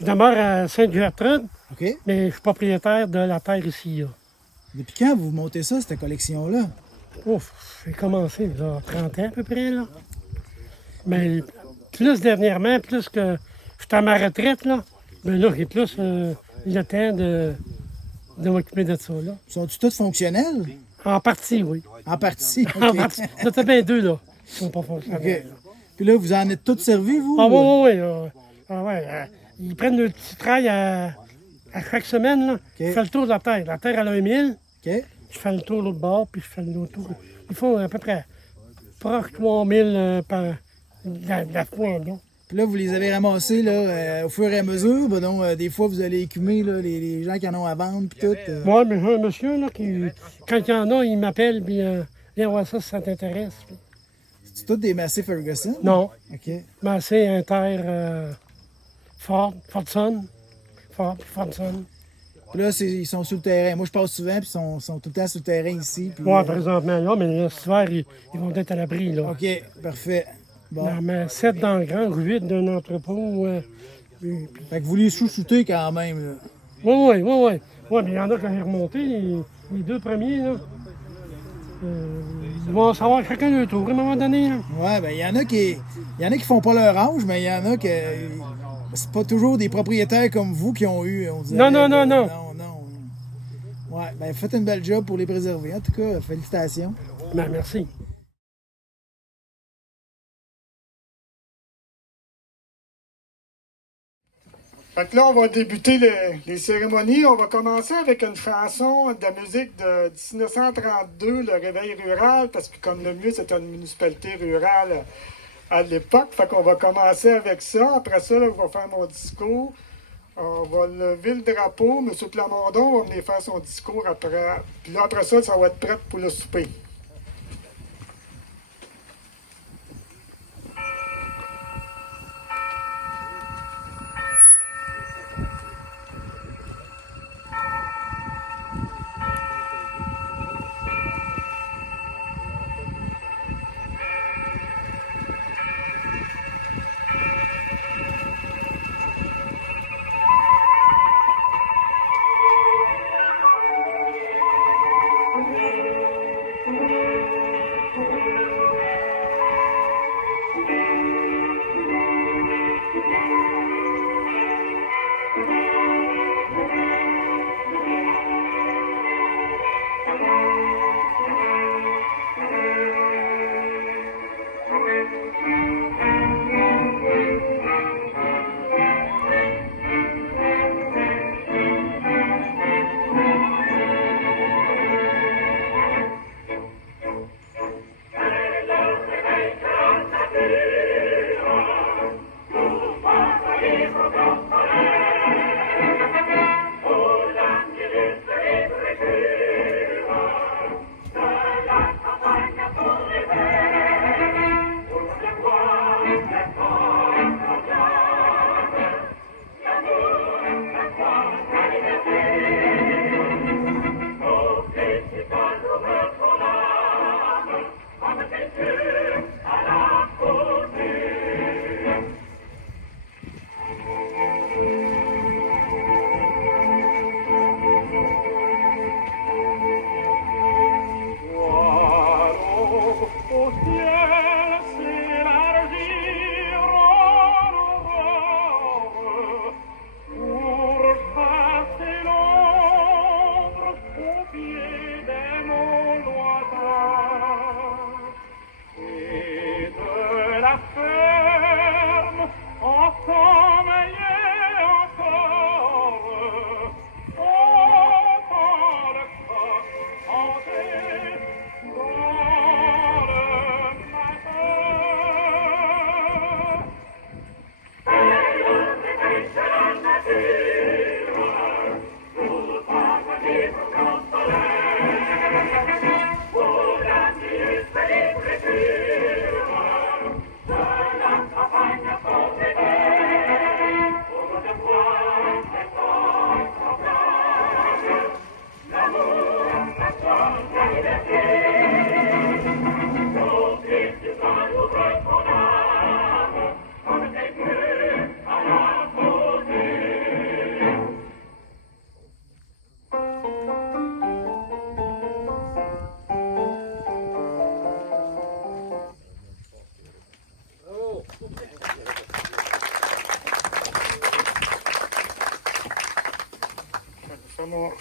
Je demeure à Sainte-Gertrude, OK. mais je suis propriétaire de la terre ici, là. Depuis quand vous montez ça, cette collection-là? Ouf, j'ai commencé il y a 30 ans à peu près, là. Mais plus dernièrement, plus que je suis à ma retraite, là, mais là, j'ai plus le temps de m'occuper de ça, là. Sont-ils tous fonctionnels? En partie, oui. En partie, En OK. partie. Il y en a bien deux, là, qui sont pas fonctionnels. OK. Puis là, vous en êtes tous servis, vous? Ah oui, oui, oui. Ah, ouais, ils prennent le petit trail à chaque semaine, là. Je fais le tour de la terre. La terre, elle a 1000. OK. Je fais le tour de l'autre bord, puis je fais l'autre tour. Ils font à peu près proche 3000 par la fois, là. Puis là, vous les avez ramassés là, au fur et à mesure. Ben donc, des fois, vous allez écumer là, les gens qui en ont à vendre, puis tout. Moi, mais j'ai un monsieur, là, qui, quand il y en a, il m'appelle, puis viens voir ça si ça t'intéresse. Puis, C'est tous des Massey Ferguson? non, OK. mais c'est Inter Fordson. Fordson. Puis là, ils sont sur le terrain. Moi, je passe souvent, puis ils sont tout le temps sur le terrain ici. Puis, Ouais, présentement, là, mais là, cet hiver, ils vont être à l'abri, là. OK, parfait. Bon. Non, mais 7 dans le grand, 8 d'un entrepôt. Fait que vous les chouchoutez quand même, là. Oui, oui, oui, oui. Oui, mais il y en a qui ont remonté, les deux premiers, là. Ils vont savoir chacun leur tour à un moment donné, là. Ouais, ben il y en a qui font pas leur âge, mais il y en a que c'est pas toujours des propriétaires comme vous qui ont eu, on dirait. Non, non, non, non. Non, non. Ouais, ben faites une belle job pour les préserver. En tout cas, félicitations. Ben, merci. Fait que là, on va débuter les cérémonies. On va commencer avec une chanson de la musique de 1932, le Réveil rural, parce que comme le mieux, c'était une municipalité rurale à l'époque. Fait qu'on va commencer avec ça. Après ça, là, je vais faire mon discours. On va lever le drapeau. M. Plamondon va venir faire son discours après. Puis là, après ça, ça va être prêt pour le souper.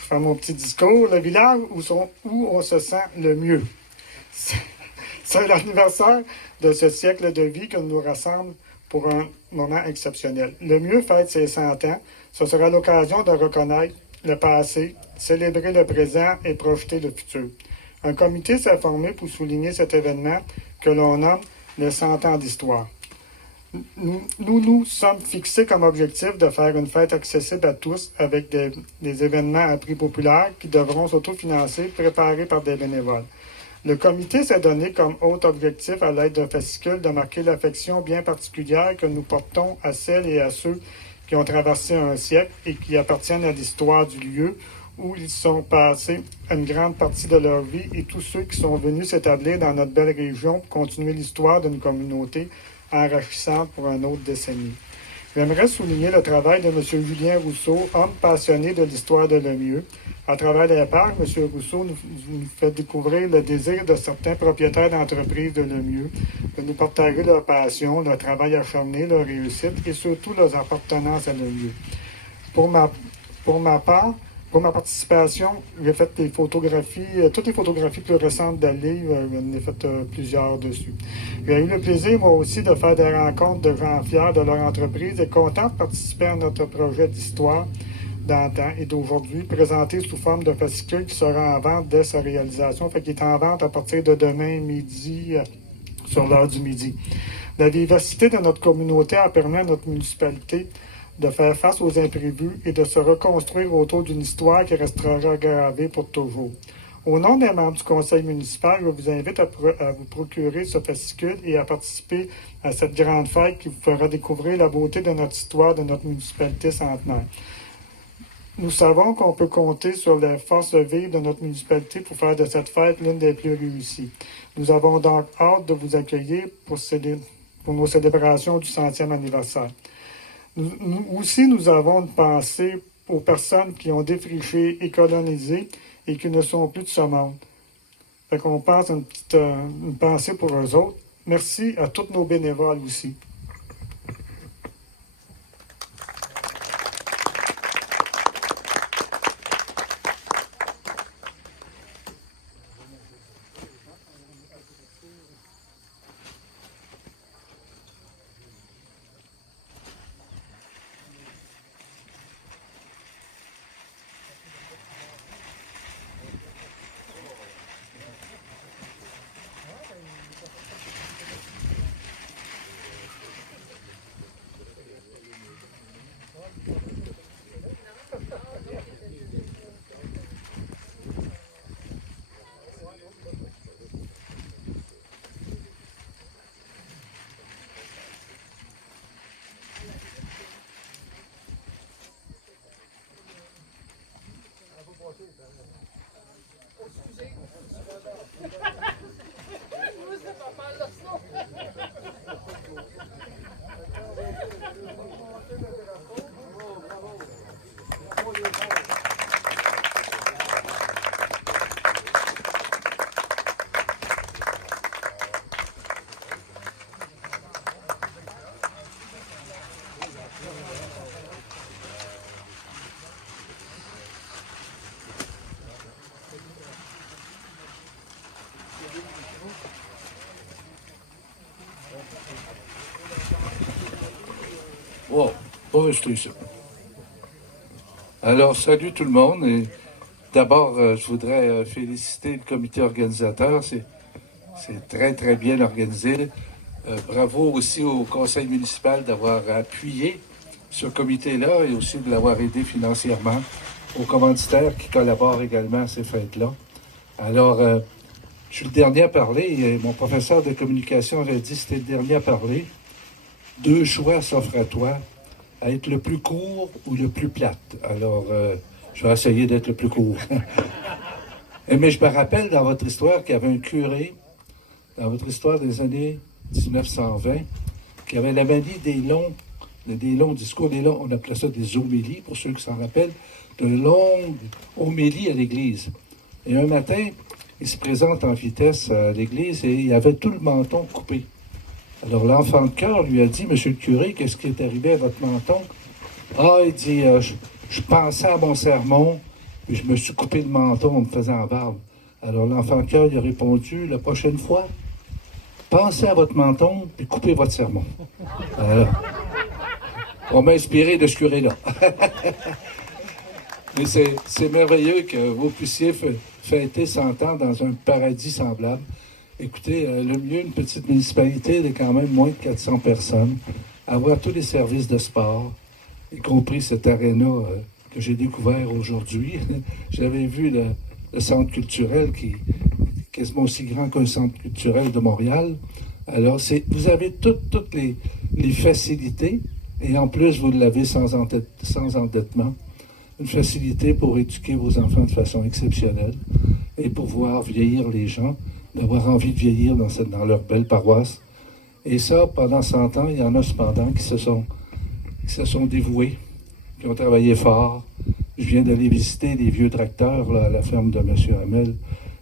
faire mon petit discours, le village où on se sent le mieux. C'est l'anniversaire de ce siècle de vie que nous rassemble pour un moment exceptionnel. Le mieux fête ses 100 ans. Ce sera l'occasion de reconnaître le passé, célébrer le présent et projeter le futur. Un comité s'est formé pour souligner cet événement que l'on nomme les 100 ans d'histoire. Nous sommes fixés comme objectif de faire une fête accessible à tous avec des événements à prix populaire qui devront s'autofinancer, préparés par des bénévoles. Le comité s'est donné comme autre objectif, à l'aide d'un fascicule, de marquer l'affection bien particulière que nous portons à celles et à ceux qui ont traversé un siècle et qui appartiennent à l'histoire du lieu où ils sont passés une grande partie de leur vie et tous ceux qui sont venus s'établir dans notre belle région pour continuer l'histoire d'une communauté enrichissante pour une autre décennie. J'aimerais souligner le travail de M. Julien Rousseau, homme passionné de l'histoire de Lemieux. À travers les pages, M. Rousseau nous fait découvrir le désir de certains propriétaires d'entreprises de Lemieux de nous partager leur passion, leur travail acharné, leur réussite et surtout leurs appartenances à Lemieux. Pour ma participation, j'ai fait des photographies, toutes les photographies plus récentes de livre, j'en ai fait plusieurs dessus. J'ai eu le plaisir, moi aussi, de faire des rencontres de gens fiers de leur entreprise et content de participer à notre projet d'histoire d'antan et d'aujourd'hui, présenté sous forme de fascicule qui sera en vente dès sa réalisation, fait qu'il est en vente à partir de demain midi, sur l'heure du midi. La vivacité de notre communauté a permis à notre municipalité de faire face aux imprévus et de se reconstruire autour d'une histoire qui restera gravée pour toujours. Au nom des membres du conseil municipal, je vous invite à vous procurer ce fascicule et à participer à cette grande fête qui vous fera découvrir la beauté de notre histoire, de notre municipalité centenaire. Nous savons qu'on peut compter sur les forces vives de notre municipalité pour faire de cette fête l'une des plus réussies. Nous avons donc hâte de vous accueillir pour nos célébrations du 100e anniversaire. Nous avons une pensée aux personnes qui ont défriché et colonisé et qui ne sont plus de ce monde. Fait qu'on pense une pensée pour eux autres. Merci à tous nos bénévoles aussi. Wow, pas rester ici. Alors, salut tout le monde. Et d'abord, je voudrais féliciter le comité organisateur. C'est très, très bien organisé. Bravo aussi au conseil municipal d'avoir appuyé ce comité-là et aussi de l'avoir aidé financièrement. Aux commanditaires qui collaborent également à ces fêtes-là. Alors, je suis le dernier à parler. Et mon professeur de communication avait dit que c'était le dernier à parler. Deux choix s'offrent à toi, à être le plus court ou le plus plate. Alors, je vais essayer d'être le plus court. Mais je me rappelle dans votre histoire qu'il y avait un curé, dans votre histoire des années 1920, qui avait la manie des longs discours, on appelait ça des homélies, pour ceux qui s'en rappellent, de longues homélies à l'église. Et un matin, il se présente en vitesse à l'église et il avait tout le menton coupé. Alors l'enfant de cœur lui a dit, « Monsieur le curé, qu'est-ce qui est arrivé à votre menton? » Ah, il dit, je pensais à mon sermon puis je me suis coupé le menton en me faisant barbe. Alors l'enfant cœur il a répondu, la prochaine fois, pensez à votre menton, puis coupez votre sermon. Alors, on m'a inspiré de ce curé-là. Mais c'est merveilleux que vous puissiez fêter 100 ans dans un paradis semblable. Écoutez, le mieux, une petite municipalité de quand même moins de 400 personnes, avoir tous les services de sport, y compris cet aréna que j'ai découvert aujourd'hui. J'avais vu le centre culturel qui est quasiment aussi grand qu'un centre culturel de Montréal. Alors, vous avez toutes les facilités et en plus, vous l'avez sans endettement. Une facilité pour éduquer vos enfants de façon exceptionnelle et pour voir vieillir les gens, d'avoir envie de vieillir dans leur belle paroisse. Et ça, pendant 100 ans, il y en a cependant qui se sont dévoués, qui ont travaillé fort. Je viens d'aller visiter les vieux tracteurs là, à la ferme de M. Hamel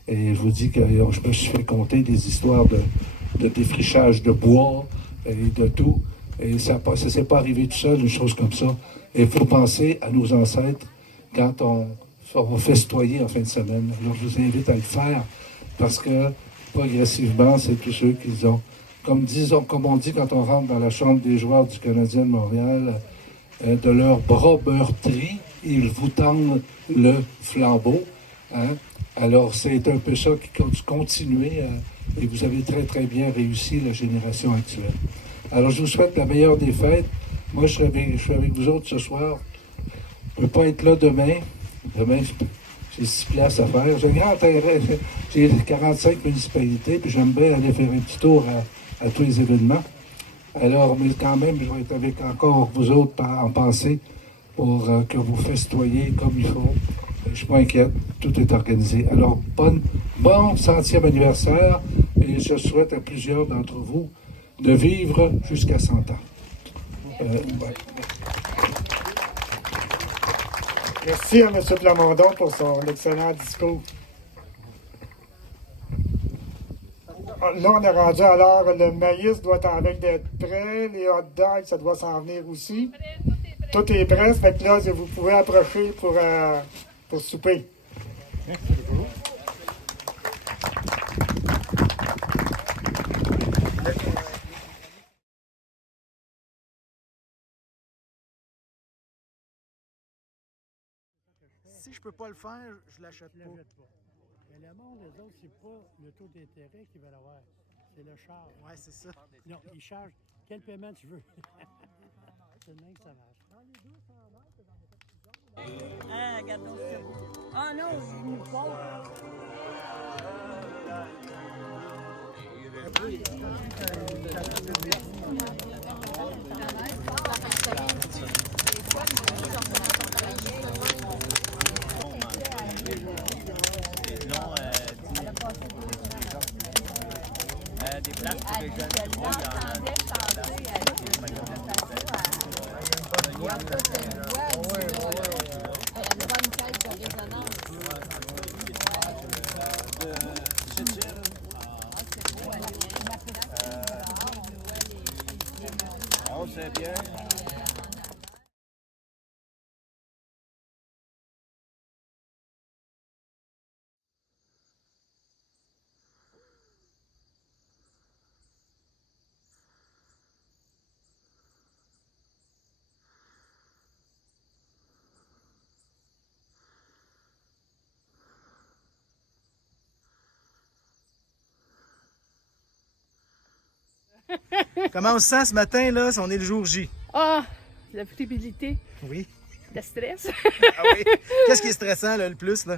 et je vous dis que je me suis fait conter des histoires de défrichage de bois et de tout. Et ça ne s'est pas arrivé tout seul, une chose comme ça. Et il faut penser à nos ancêtres quand on va festoyer en fin de semaine. Alors je vous invite à le faire parce que progressivement, c'est tous ceux qui ont, comme on dit quand on rentre dans la chambre des joueurs du Canadien de Montréal, de leurs bras meurtris, ils vous tendent le flambeau. Hein? Alors c'est un peu ça qui continue et vous avez très très bien réussi la génération actuelle. Alors je vous souhaite la meilleure des fêtes. Moi je suis avec vous autres ce soir. Je ne peux pas être là demain. Demain, j'ai 6 places à faire. J'ai un grand intérêt. J'ai 45 municipalités, puis j'aime bien aller faire un petit tour à tous les événements. Alors, mais quand même, je vais être avec encore vous autres en pensée pour que vous festoyiez comme il faut. Je ne suis pas inquiète, tout est organisé. Alors, bon 100e anniversaire, et je souhaite à plusieurs d'entre vous de vivre jusqu'à 100 ans. Ouais. Merci à M. Plamondon pour son excellent discours. Là, on est rendu alors, le maïs doit être avec d'être prêt, les hot dogs, ça doit s'en venir aussi. Tout est prêt, fait que là, vous pouvez approcher pour souper. Si je peux pas le faire, je l'achète pas. Mais le monde, les autres, c'est pas le taux d'intérêt qu'ils veulent avoir. C'est le charge. Ouais, c'est ça. Non, ils chargent quel paiement tu veux. C'est le même que ça marche. Ah, regardons ça. Ah non, il nous part. Des places pour les jeunes. On sait bien. Comment on se sent ce matin, là, si on est le jour J? Ah, la fébrilité, Oui. le stress. Ah oui? Qu'est-ce qui est stressant, là, le plus, là?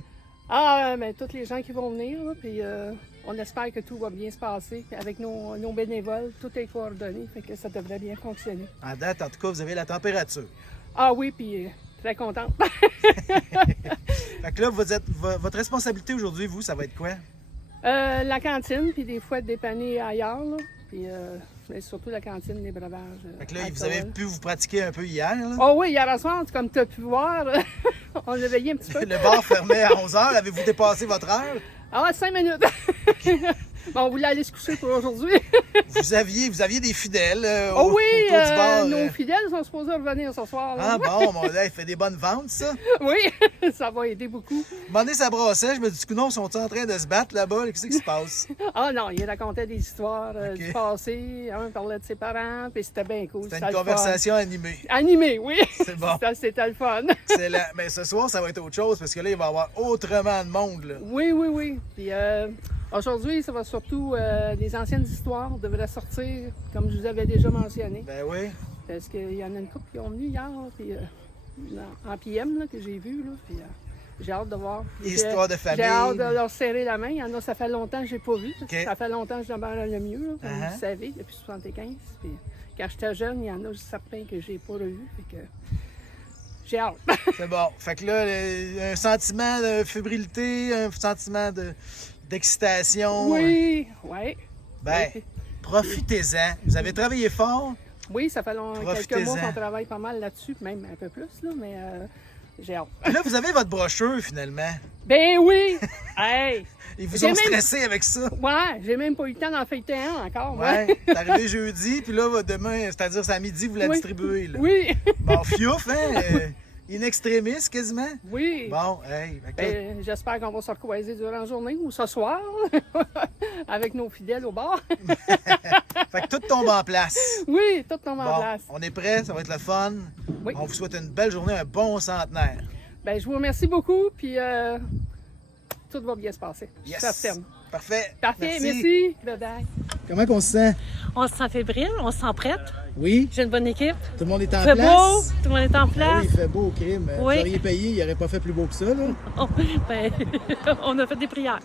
Ah, mais tous les gens qui vont venir, là, puis on espère que tout va bien se passer. Avec nos bénévoles, tout est coordonné, fait que ça devrait bien fonctionner. En date, en tout cas, vous avez la température. Ah oui, puis très contente. Fait que là, votre responsabilité aujourd'hui, vous, ça va être quoi? La cantine, puis des fois dépanner ailleurs, là, puis mais surtout la cantine, les breuvages. Fait que là, vous avez pu vous pratiquer un peu hier, là? Oh oui, hier soir, comme tu as pu voir, on a veillé un petit peu. Le bar fermait à 11h. Avez-vous dépassé votre heure? Ah, 5 minutes. Bon, on voulait aller se coucher pour aujourd'hui. Vous aviez des fidèles Oh oui, autour du bar. nos fidèles sont supposés revenir ce soir. Là. Ah bon, mon gars, il fait des bonnes ventes, ça. Oui, ça va aider beaucoup. Un moment donné, ça brassait. Je me dis, non, sont-ils en train de se battre là-bas? Qu'est-ce qui se passe? Ah non, il racontait des histoires Ok. du passé. Un parlait de ses parents, puis c'était bien cool. C'était C'était une le fun. conversation animée. Animée, oui. C'est bon. C'était le fun. Excellent. Mais ce soir, ça va être autre chose parce que là, il va y avoir autrement de monde. Là. Oui. Puis aujourd'hui, ça va surtout les anciennes histoires devraient sortir, comme je vous avais déjà mentionné. Ben oui. Parce qu'il y en a une couple qui ont venu hier, puis en PM là, que j'ai vu, là, puis j'ai hâte de voir. Histoire de famille. J'ai hâte de leur serrer la main. Il y en a, ça fait longtemps que je n'ai pas vu. OK. Ça fait longtemps que je demeure le mieux, là, comme Uh-huh. vous savez, depuis 75. Puis, quand j'étais jeune, il y en a certains que j'ai pas revus. Fait que j'ai hâte. C'est bon. Fait que là, un sentiment de fébrilité, un sentiment d'excitation. Oui. Ben, profitez-en. Vous avez travaillé fort. Oui, ça fait quelques Profitez-en. mois qu'on travaille pas mal là-dessus, même un peu plus, là, mais j'ai hâte. Là, vous avez votre brochure, finalement. Ben oui! Hey! Ils vous J'ai ont même- stressé avec ça. Ouais, j'ai même pas eu le temps d'en fêter un encore. Ouais. T'es arrivé jeudi, puis là, demain, c'est-à-dire c'est à midi, vous la Oui. distribuez. Là. Oui! Bon, fiouf, hein? In extremis, quasiment. Oui! Bon, hey. Fait que là, Ben, j'espère qu'on va se recroiser durant la journée ou ce soir avec nos fidèles au bar. fait que tout tombe en place. Oui, tout tombe en Bon, place. on est prêt, ça va être le fun. Oui. On vous souhaite une belle journée, un bon centenaire. Ben, je vous remercie beaucoup, puis tout va bien se passer. Je suis Yes. certaine. Parfait. Parfait, merci. Bye bye. Comment on se sent? On se sent fébrile, on se sent prête. Oui? J'ai une bonne équipe. Tout le monde est en Il fait place? beau, tout le monde est en Ah place. oui, il fait beau au crime. Vous Oui. auriez payé, il n'aurait pas fait plus beau que ça. Là. Oh, ben, on a fait des prières.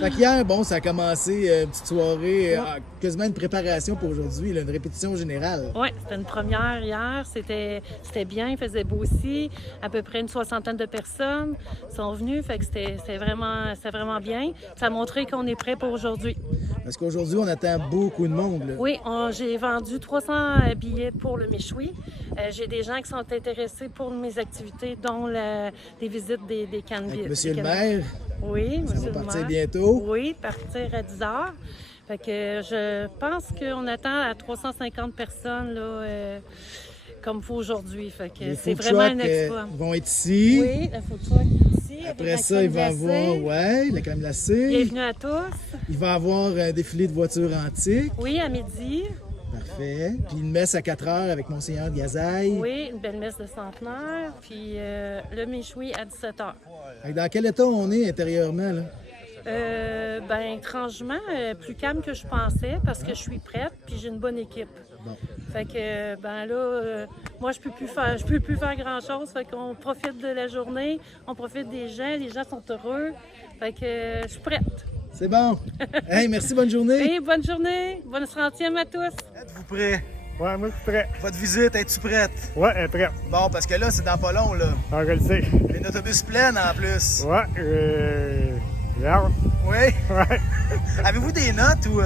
Fait qu'hier, bon, ça a commencé une petite soirée, quasiment une préparation pour aujourd'hui, là, une répétition générale. Oui, c'était une première hier. C'était bien, il faisait beau aussi. À peu près une 60aine de personnes sont venues. Fait que c'était vraiment bien. Ça a montré qu'on est prêt pour aujourd'hui. Parce qu'aujourd'hui, on attend beaucoup de monde. Là. Oui, j'ai vendu 300 billets pour le méchoui. J'ai des gens qui sont intéressés pour mes activités, dont des visites des cannabis. Avec monsieur le maire, Oui, ça monsieur va le partir maire. bientôt. Oui, partir à 10 h. Fait que je pense qu'on attend à 350 personnes là, comme il faut aujourd'hui. Fait que Les c'est food vraiment un trucks, exploit. vont être ici. Oui, la food truck est ici. avec Après la ça, il va y crème glacée. avoir la crème glacée. Bienvenue à tous. Il va y avoir un défilé de voitures antiques. Oui, à midi. Parfait. Puis une messe à 4 heures avec Monseigneur de Gazaille. Oui, une belle messe de centenaire. Puis le méchoui à 17 h. Fait que dans quel état on est intérieurement? Là? Ben, étrangement, plus calme que je pensais parce que je suis prête puis j'ai une bonne équipe. Bon. Fait que, ben là, moi, je peux plus faire grand-chose. Fait qu'on profite de la journée, on profite des gens, les gens sont heureux. Fait que je suis prête. C'est bon. Hey, merci, bonne journée. Et bonne journée, bonne 30e à tous. Êtes-vous prêts? Ouais, moi, je suis prêt. Votre visite, es-tu prête? Ouais, elle est prête. Bon, parce que là, c'est dans pas long, là. Ah, je le sais. Les autobus pleines en plus. Ouais, j'ai hâte. Oui? Ouais. Avez-vous des notes ou.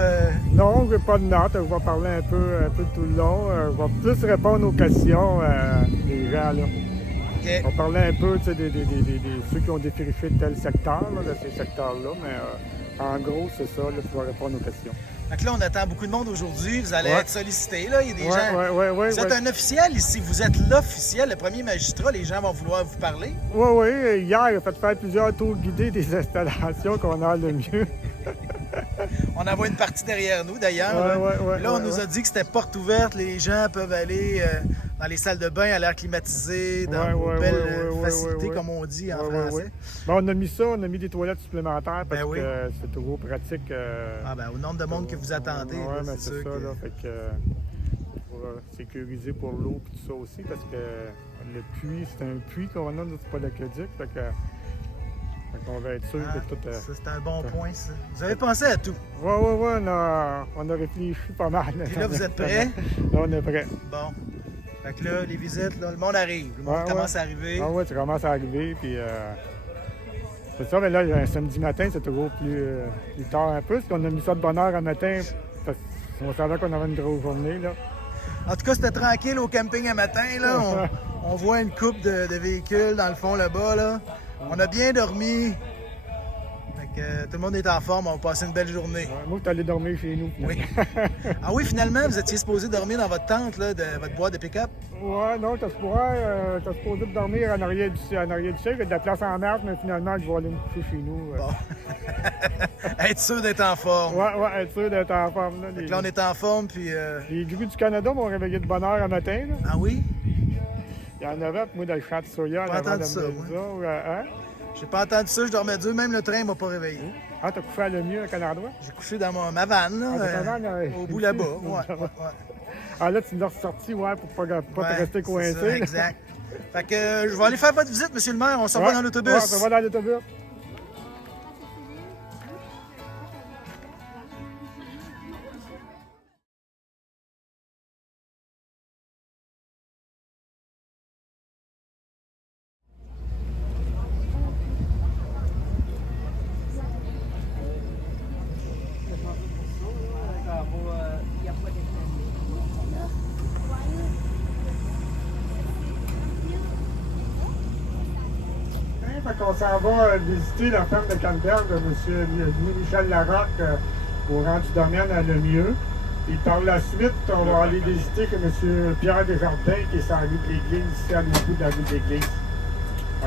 Non, j'ai pas de notes. Je vais parler un peu tout le long. Je vais plus répondre aux questions des gens, là. OK. On parlait un peu, tu sais, des ceux qui ont défriché tel secteur, là, de ces secteurs-là, mais en gros, c'est ça, là, tu vas répondre aux questions. Fait que là, on attend beaucoup de monde aujourd'hui. Vous allez Ouais. être sollicités, là. Il y a des gens. Ouais. Vous êtes un officiel ici. Vous êtes l'officiel, le premier magistrat. Les gens vont vouloir vous parler. Oui. Hier, il a fait faire plusieurs tours guidés des installations qu'on a le mieux. On en voit une partie derrière nous, d'ailleurs. Ouais, Là, on nous a dit que c'était porte ouverte. Les gens peuvent aller dans les salles de bain à l'air climatisé, dans vos belles facilités, comme on dit en français. Bon, on a mis des toilettes supplémentaires parce Ben oui. que c'est toujours pratique. Ah ben, au nombre de monde que vous attendez, Oui, là, mais c'est c'est sûr ça, que- là. Fait que pour sécuriser pour l'eau et tout ça aussi, parce que le puits, c'est un puits qu'on a, c'est pas l'aqueduc. Fait qu'on va être sûr Ah, que tout. ça, c'est un bon point, ça. Vous avez pensé à tout. Oui, on a réfléchi pas mal. Puis là, vous êtes prêts? Là, on est prêts. Bon. Fait que là, les visites, là, le monde arrive. Le monde Ouais, commence à arriver. Ah ouais, tu commences à arriver, puis c'est ça, mais là, un samedi matin, c'est toujours plus tard un peu, parce qu'on a mis ça de bonne heure à matin, parce qu'on savait qu'on avait une grosse journée, là. En tout cas, c'était tranquille au camping un matin. Là. On voit une coupe de véhicules dans le fond là-bas. Là. On a bien dormi. Fait que tout le monde est en forme, on va passer une belle journée. Ouais, moi, je suis allé dormir chez nous. Oui. Ah oui, finalement, vous étiez supposé dormir dans votre tente, là, de votre boîte de pick-up? Ouais, non, t'as supposé de dormir en arrière du chien. Il y a de la place en marche, mais finalement, je vais aller me coucher chez nous. Bon. Être sûr d'être en forme. Ouais, être sûr d'être en forme. Là, Là, on est en forme, puis... Les grues du Canada m'ont réveillé de bonne heure un matin. Là. Ah oui? Il y en avait, puis moi, dans le champ de soya, Pas en avant de entendu ça, hein? J'ai pas entendu ça, je dormais dur, même le train m'a pas réveillé. Ah, t'as couché à le mieux à quel endroit? J'ai couché dans ma vanne, là, Ah, ta vanne, au bout là-bas. Ouais. Ah là, tu l'as ressorti, ouais, pour pas te rester coincé. Ça, exact. Fait que je vais aller faire votre visite, monsieur le maire. On se revoit dans l'autobus. Ouais, on se revoit dans l'autobus. On s'en va visiter la ferme de Canberge de M. Michel Larocque au rang du domaine à Lemieux. Et par la suite, on va aller visiter que M. Pierre Desjardins, qui est sur la rue de l'Église, ici à l'autre bout de la rue de l'Église.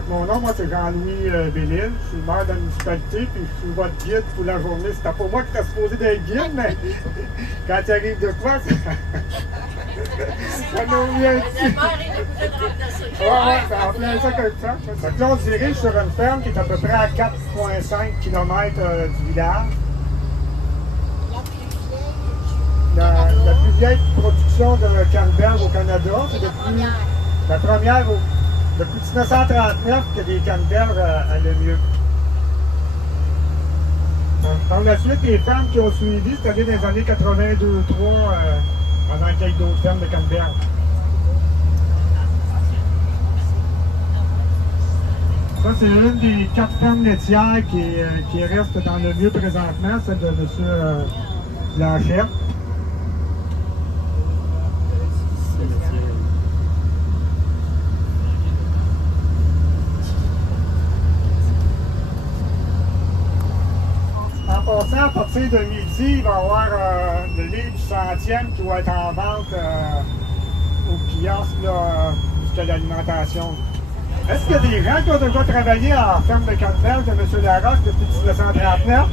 Mon nom, moi, c'est Jean-Louis Bellil. Je suis le maire de la municipalité, puis je suis votre guide pour la journée. C'était pas moi qui t'ai supposé d'être guide, mais quand tu arrives de quoi, ça nous vient ici. Ouais, c'est en plein ça comme ça. Donc là, on se dirige sur une ferme qui est à peu près à 4,5 km du village. La plus vieille production de canneberge au Canada, c'est depuis la première depuis 1939 qu'il y a des canneberges à Lemieux. Par la suite, les fermes qui ont suivi, c'est-à-dire dans les années 82-3, pendant quelques d'autres fermes de canneberges. Ça, c'est une des 4 fermes laitières qui reste dans le lieu présentement, celle de M. Blanchette. En passant, à partir de midi, il va y avoir le livre du 100e qui va être en vente au kiosque jusqu'à l'alimentation. Est-ce qu'il y a des gens qui ont déjà travaillé à la ferme de canneberge de M. Larocque depuis 1939?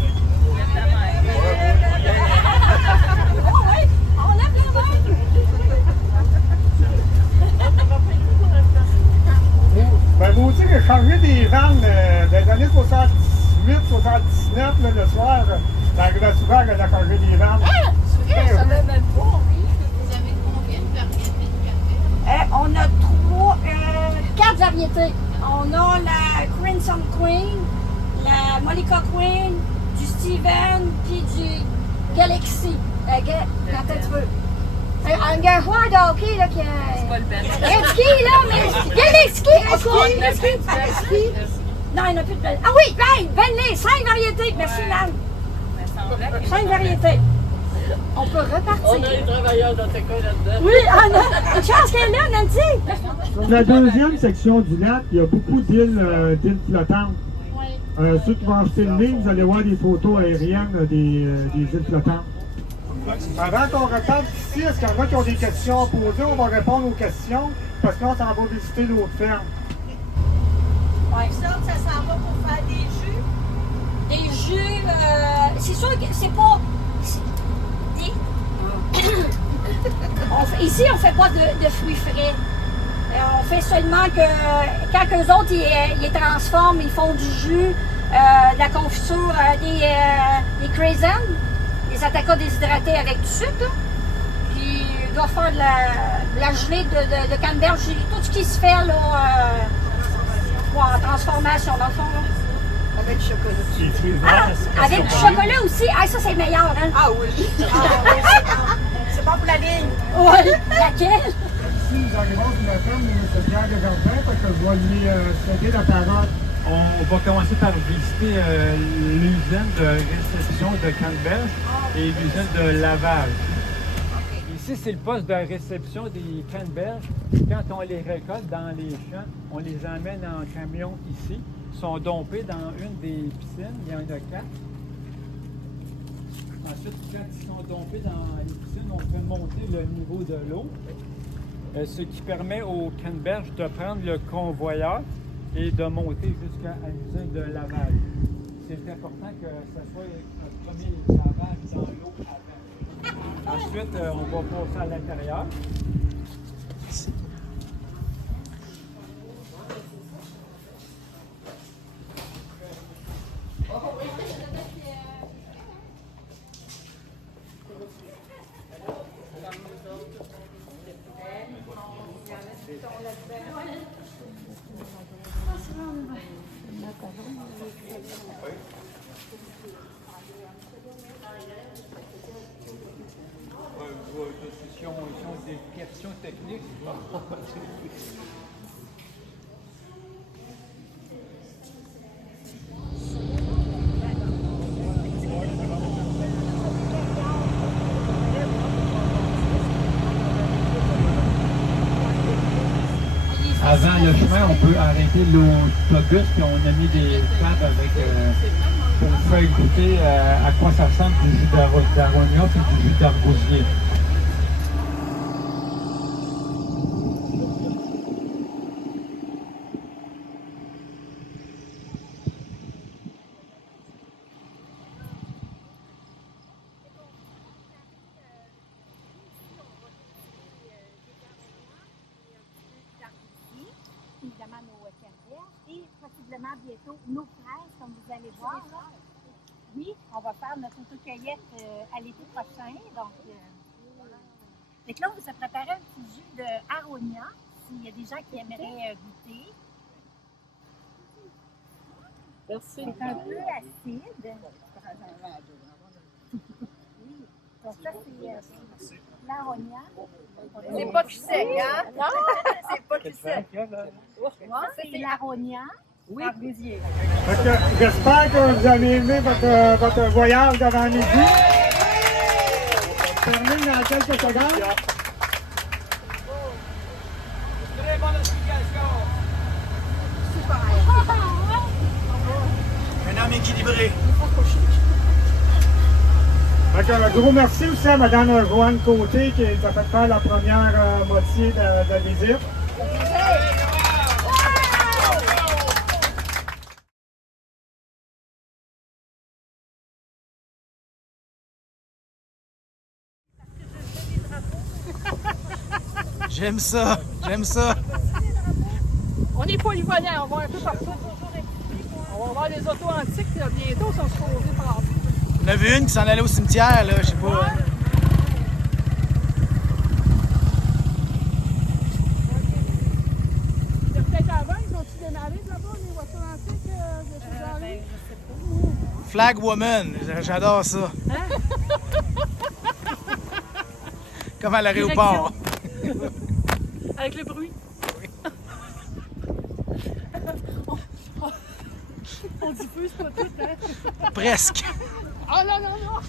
Ben, vous aussi, j'ai changé des vannes des années 78-79, le soir. J'arrivais souvent à changer des vannes. Ah! Je savais même pas, oui. Vous avez combien de variétés de café? On a 4 variétés. On a la Crimson Queen, la Monica Queen, du Steven, puis du Galaxy. Quand tu veux. Un gars joueur de hockey, là, qui a... C'est pas le Ben. Gretzky, là, mais... Gretzky! Non, il n'y en a plus de Ben. Ah oui, Ben! Les 5 variétés. Merci, Lan. 5 variétés. On peut repartir. On a les travailleurs dans tes cas là-dedans. Oui, on a une chance qu'elle est là, Nancy. Sur la deuxième section du lac, il y a beaucoup d'îles flottantes. Ceux qui vont acheter le livre, vous allez voir des photos aériennes des îles flottantes. Avant qu'on reparte ici, est-ce qu'il y en a qui ont des questions à poser? On va répondre aux questions, parce qu'on s'en va visiter l'autre ferme. Oui, ça s'en va pour faire des jus. Des jus, c'est sûr que c'est pas... Ici, on ne fait pas de fruits frais. On fait seulement que quand eux autres, ils les transforment, ils font du jus, de la confiture, des craisins, des atacas déshydratés avec du sucre. Là. Puis ils doivent faire de la gelée de canneberge, tout ce qui se fait là, en transformation dans le fond. Là. Avec du chocolat. Ah, avec du chocolat aussi. Ah, ça, c'est meilleur. Hein? Ah oui. C'est bon pour la ligne. Oui. Laquelle? Ici, nous arrivons sur la ferme de M. Pierre Desjardins, parce que je vais lui céder la parole. On va commencer par visiter l'usine de réception de canneberge et l'usine de lavage. Ici, c'est le poste de réception des canneberges. Quand on les récolte dans les champs, on les emmène en camion ici. sont dompés dans une des piscines. Il y en a 4. Ensuite, quand ils sont dompés dans les piscines, on fait monter le niveau de l'eau, ce qui permet au canneberge de prendre le convoyeur et de monter jusqu'à l'usine de lavage. C'est important que ce soit notre premier lavage dans l'eau avant. Ensuite, on va passer à l'intérieur. Si on a des questions techniques, avant le chemin, on peut arrêter l'autobus, puis on a mis des tables avec pour faire goûter à quoi ça ressemble du jus d'aronia et du jus d'argousier. Évidemment nos canneberges et possiblement bientôt nos fraises, comme vous allez voir. Là. Oui, on va faire notre autocueillette à l'été prochain. Donc, fait que là, on va se préparer un petit jus d'aronia, s'il y a des gens qui aimeraient goûter. Merci. C'est un peu acide. Donc ça, c'est l'aronia. C'est pas cul sec, hein? Non? C'est pas cul sec. C'est l'aronia. Oui. Argousier. J'espère que vous avez aimé votre voyage d'avant-midi. On termine dans quelques secondes. Très bonne explication. Un homme équilibré. Un gros merci aussi à Mme Joanne Côté qui nous a fait faire la première moitié de la visite. J'aime ça, j'aime ça. On est polyvalent, on va un peu partout. On va voir les autos antiques, là, bientôt, sont supposés partout. On a vu une qui s'en allait au cimetière, là, je sais pas. C'est peut-être avant, ils ont-tu démarré là-bas, les voitures antiques de chez Jean-Louis? Flag Woman, j'adore ça. Comme à l'aéroport. Avec le bruit. On diffuse pas tout, hein? Presque. Oh non, non, non!